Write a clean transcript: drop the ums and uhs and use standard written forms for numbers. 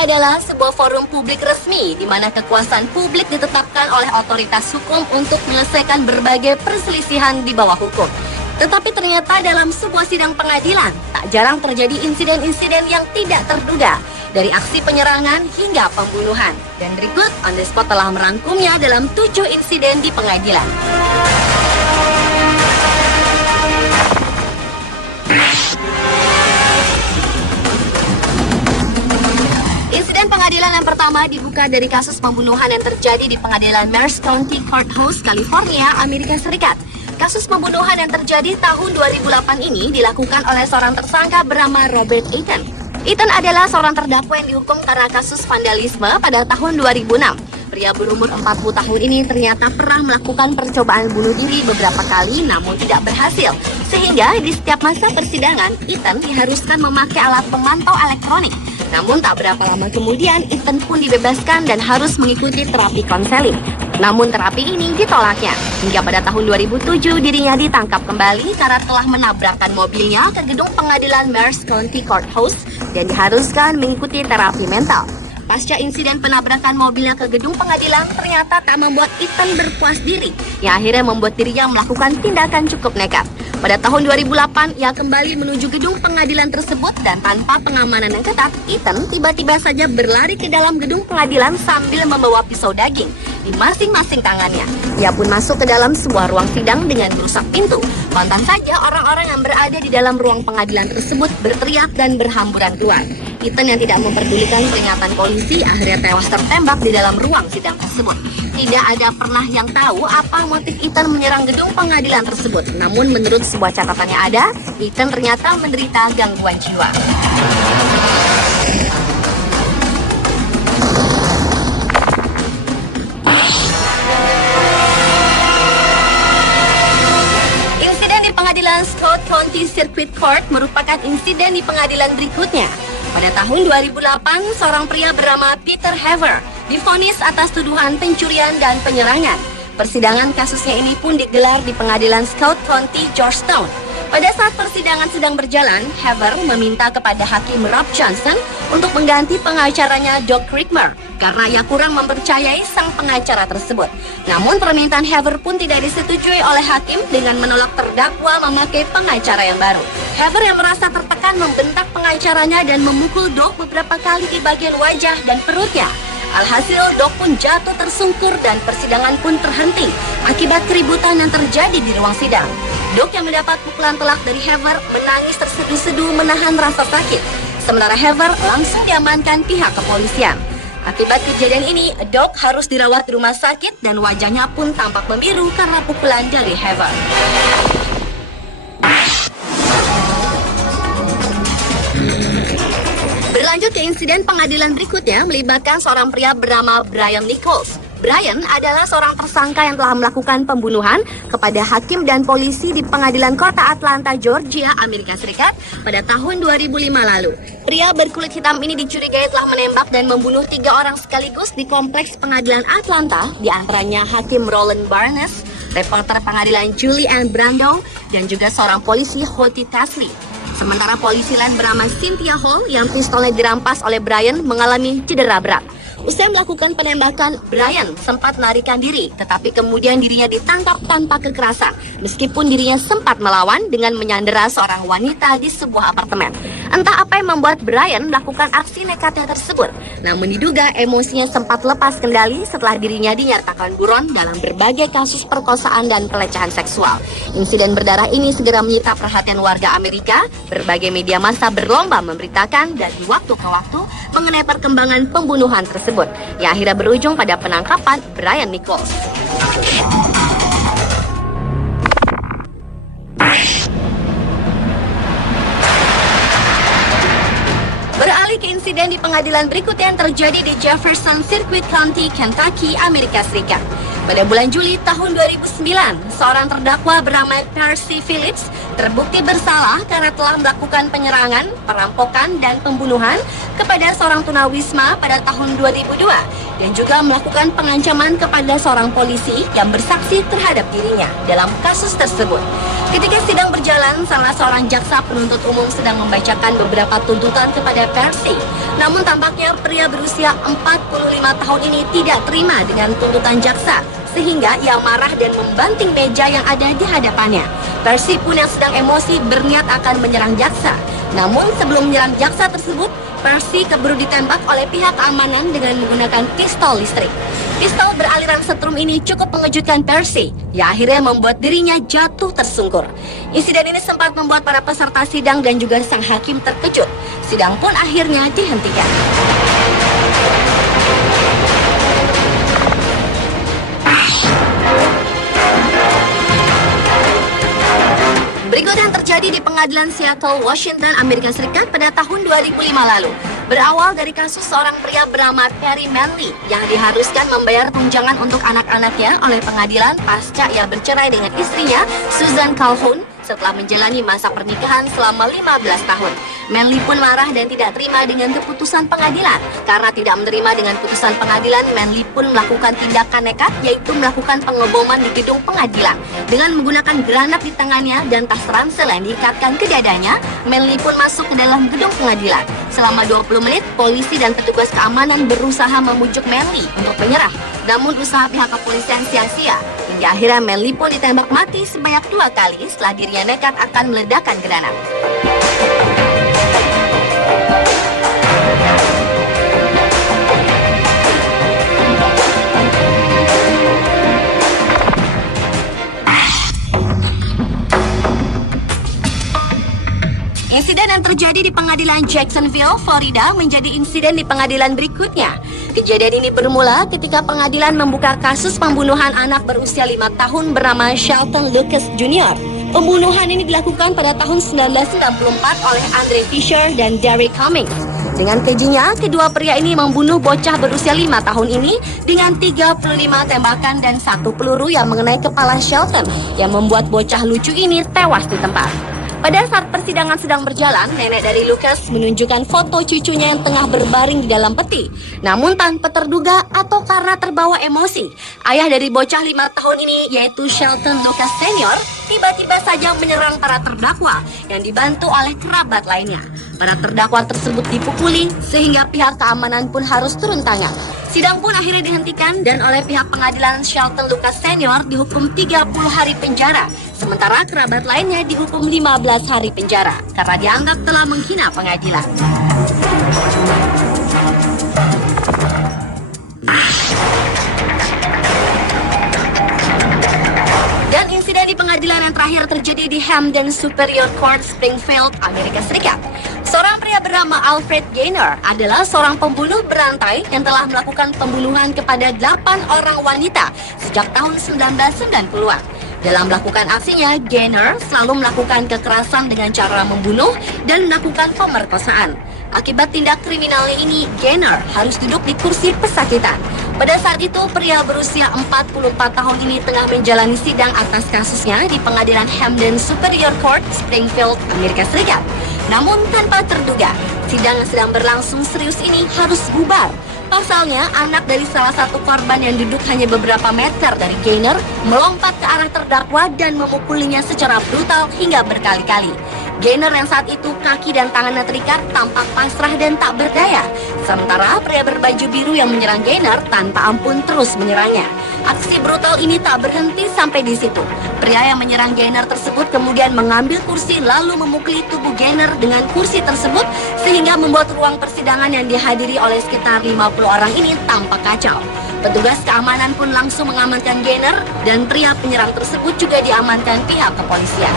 adalah sebuah forum publik resmi di mana kekuasaan publik ditetapkan oleh otoritas hukum untuk menyelesaikan berbagai perselisihan di bawah hukum. Tetapi ternyata dalam sebuah sidang pengadilan, tak jarang terjadi insiden-insiden yang tidak terduga, dari aksi penyerangan hingga pembunuhan. Dan berikut On The Spot telah merangkumnya dalam 7 insiden di pengadilan. Insiden pengadilan yang pertama dibuka dari kasus pembunuhan yang terjadi di pengadilan Merced County Courthouse, California, Amerika Serikat. Kasus pembunuhan yang terjadi tahun 2008 ini dilakukan oleh seorang tersangka bernama Robert Eaton. Eaton adalah seorang terdakwa yang dihukum karena kasus vandalisme pada tahun 2006. Pria berumur 40 tahun ini ternyata pernah melakukan percobaan bunuh diri beberapa kali namun tidak berhasil. Sehingga di setiap masa persidangan, Eaton diharuskan memakai alat pemantau elektronik. Namun tak berapa lama kemudian, Eaton pun dibebaskan dan harus mengikuti terapi konseling. Namun terapi ini ditolaknya. Hingga pada tahun 2007 dirinya ditangkap kembali karena telah menabrakkan mobilnya ke gedung pengadilan Merced County Courthouse dan diharuskan mengikuti terapi mental. Pasca insiden penabrakan mobilnya ke gedung pengadilan, ternyata tak membuat Eaton berpuas diri, yang akhirnya membuat dirinya melakukan tindakan cukup nekat. Pada tahun 2008, ia kembali menuju gedung pengadilan tersebut dan tanpa pengamanan yang ketat, Eaton tiba-tiba saja berlari ke dalam gedung pengadilan sambil membawa pisau daging di masing-masing tangannya. Ia pun masuk ke dalam sebuah ruang sidang dengan merusak pintu. Kontan saja orang-orang yang berada di dalam ruang pengadilan tersebut berteriak dan berhamburan keluar. Eaton yang tidak memperdulikan peringatan polisi akhirnya tewas tertembak di dalam ruang sidang tersebut. Tidak ada pernah yang tahu apa motif Eaton menyerang gedung pengadilan tersebut. Namun menurut sebuah catatan yang ada, Eaton ternyata menderita gangguan jiwa. Insiden di pengadilan Scott County Circuit Court merupakan insiden di pengadilan berikutnya. Pada tahun 2008, seorang pria bernama Peter Haver divonis atas tuduhan pencurian dan penyerangan. Persidangan kasusnya ini pun digelar di pengadilan Scott County, Georgetown. Pada saat persidangan sedang berjalan, Haver meminta kepada Hakim Rob Johnson untuk mengganti pengacaranya Doug Rickmer karena ia kurang mempercayai sang pengacara tersebut. Namun permintaan Haver pun tidak disetujui oleh hakim dengan menolak terdakwa memakai pengacara yang baru. Haver yang merasa tertekan membentak pengacaranya dan memukul Doug beberapa kali di bagian wajah dan perutnya. Alhasil, Doug pun jatuh tersungkur dan persidangan pun terhenti akibat keributan yang terjadi di ruang sidang. Doug yang mendapat pukulan telak dari Haver menangis terseduh-seduh menahan rasa sakit. Sementara Haver langsung diamankan pihak kepolisian. Akibat kejadian ini, Doug harus dirawat di rumah sakit dan wajahnya pun tampak membiru karena pukulan dari Haver. Berlanjut ke insiden pengadilan berikutnya melibatkan seorang pria bernama Brian Nichols. Brian adalah seorang tersangka yang telah melakukan pembunuhan kepada hakim dan polisi di pengadilan kota Atlanta, Georgia, Amerika Serikat pada tahun 2005 lalu. Pria berkulit hitam ini dicurigai telah menembak dan membunuh 3 orang sekaligus di kompleks pengadilan Atlanta, di antaranya Hakim Roland Barnes, reporter pengadilan Julie Ann Brando, dan juga seorang polisi Holty Tasley. Sementara polisi lain bernama Cynthia Hall yang pistolnya dirampas oleh Brian mengalami cedera berat. Usai melakukan penembakan, Brian sempat melarikan diri, tetapi kemudian dirinya ditangkap tanpa kekerasan, meskipun dirinya sempat melawan dengan menyandera seorang wanita di sebuah apartemen. Entah apa yang membuat Brian melakukan aksi nekatnya tersebut, namun diduga emosinya sempat lepas kendali setelah dirinya dinyatakan buron dalam berbagai kasus perkosaan dan pelecehan seksual. Insiden berdarah ini segera menyita perhatian warga Amerika. Berbagai media massa berlomba memberitakan dari waktu ke waktu mengenai perkembangan pembunuhan tersebut, yang akhirnya berujung pada penangkapan Brian Nichols. Beralih ke insiden di pengadilan berikutnya yang terjadi di Jefferson Circuit County, Kentucky, Amerika Serikat. Pada bulan Juli tahun 2009, seorang terdakwa bernama Percy Phillips terbukti bersalah karena telah melakukan penyerangan, perampokan, dan pembunuhan kepada seorang tunawisma pada tahun 2002 dan juga melakukan pengancaman kepada seorang polisi yang bersaksi terhadap dirinya dalam kasus tersebut. Ketika sidang berjalan pengadilan, salah seorang jaksa penuntut umum sedang membacakan beberapa tuntutan kepada Percy. Namun tampaknya pria berusia 45 tahun ini tidak terima dengan tuntutan jaksa, sehingga ia marah dan membanting meja yang ada di hadapannya. Percy pun yang sedang emosi berniat akan menyerang jaksa. Namun sebelum menyerang jaksa tersebut, Percy keburu ditembak oleh pihak keamanan dengan menggunakan pistol listrik. Pistol beraliran setrum ini cukup mengejutkan Percy, yang akhirnya membuat dirinya jatuh tersungkur. Insiden ini sempat membuat para peserta sidang dan juga sang hakim terkejut. Sidang pun akhirnya dihentikan. Berikut yang terjadi di pengadilan Seattle, Washington, Amerika Serikat pada tahun 2005 lalu. Berawal dari kasus seorang pria bernama Perry Manley yang diharuskan membayar tunjangan untuk anak-anaknya oleh pengadilan pasca ia bercerai dengan istrinya, Susan Calhoun, setelah menjalani masa pernikahan selama 15 tahun. Manley pun marah dan tidak terima dengan keputusan pengadilan. Karena tidak menerima dengan putusan pengadilan, Manley pun melakukan tindakan nekat, yaitu melakukan pengeboman di gedung pengadilan. Dengan menggunakan granat di tangannya dan tas ransel yang diikatkan ke dadanya, Manley pun masuk ke dalam gedung pengadilan. Selama 20 menit, polisi dan petugas keamanan berusaha memujuk Manley untuk menyerah. Namun usaha pihak kepolisian sia-sia. Hingga akhirnya Manley pun ditembak mati sebanyak 2 kali setelah dirinya nekat akan meledakkan granat. Insiden yang terjadi di pengadilan Jacksonville, Florida menjadi insiden di pengadilan berikutnya. Kejadian ini bermula ketika pengadilan membuka kasus pembunuhan anak berusia 5 tahun bernama Shelton Lucas Jr. Pembunuhan ini dilakukan pada tahun 1994 oleh Andre Fisher dan Derek Cummings. Dengan kejinya, kedua pria ini membunuh bocah berusia 5 tahun ini dengan 35 tembakan dan 1 peluru yang mengenai kepala Shelton yang membuat bocah lucu ini tewas di tempat. Pada saat persidangan sedang berjalan, nenek dari Lucas menunjukkan foto cucunya yang tengah berbaring di dalam peti. Namun tanpa terduga atau karena terbawa emosi, ayah dari bocah 5 tahun ini yaitu Shelton Lucas Senior tiba-tiba saja menyerang para terdakwa yang dibantu oleh kerabat lainnya. Para terdakwa tersebut dipukuli sehingga pihak keamanan pun harus turun tangan. Sidang pun akhirnya dihentikan dan oleh pihak pengadilan Shelton Lucas Senior dihukum 30 hari penjara. Sementara kerabat lainnya dihukum 15 hari penjara karena dianggap telah menghina pengadilan. Dan insiden di pengadilan yang terakhir terjadi di Hamden Superior Court, Springfield, Amerika Serikat. Seorang pria bernama Alfred Gaynor adalah seorang pembunuh berantai yang telah melakukan pembunuhan kepada 8 orang wanita sejak tahun 1990-an. Dalam melakukan aksinya, Gaynor selalu melakukan kekerasan dengan cara membunuh dan melakukan pemerkosaan. Akibat tindak kriminalnya ini, Gaynor harus duduk di kursi pesakitan. Pada saat itu, pria berusia 44 tahun ini tengah menjalani sidang atas kasusnya di pengadilan Hamden Superior Court, Springfield, Amerika Serikat. Namun tanpa terduga, sidang yang sedang berlangsung serius ini harus bubar. Pasalnya, anak dari salah satu korban yang duduk hanya beberapa meter dari Gaynor melompat ke arah terdakwa dan memukulinya secara brutal hingga berkali-kali. Gaynor yang saat itu kaki dan tangannya terikat tampak pasrah dan tak berdaya. Sementara pria berbaju biru yang menyerang Gaynor tanpa ampun terus menyerangnya. Aksi brutal ini tak berhenti sampai di situ. Pria yang menyerang Gaynor tersebut kemudian mengambil kursi lalu memukuli tubuh Gaynor dengan kursi tersebut sehingga membuat ruang persidangan yang dihadiri oleh sekitar 50 orang ini tampak kacau. Petugas keamanan pun langsung mengamankan Gaynor dan pria penyerang tersebut juga diamankan pihak kepolisian.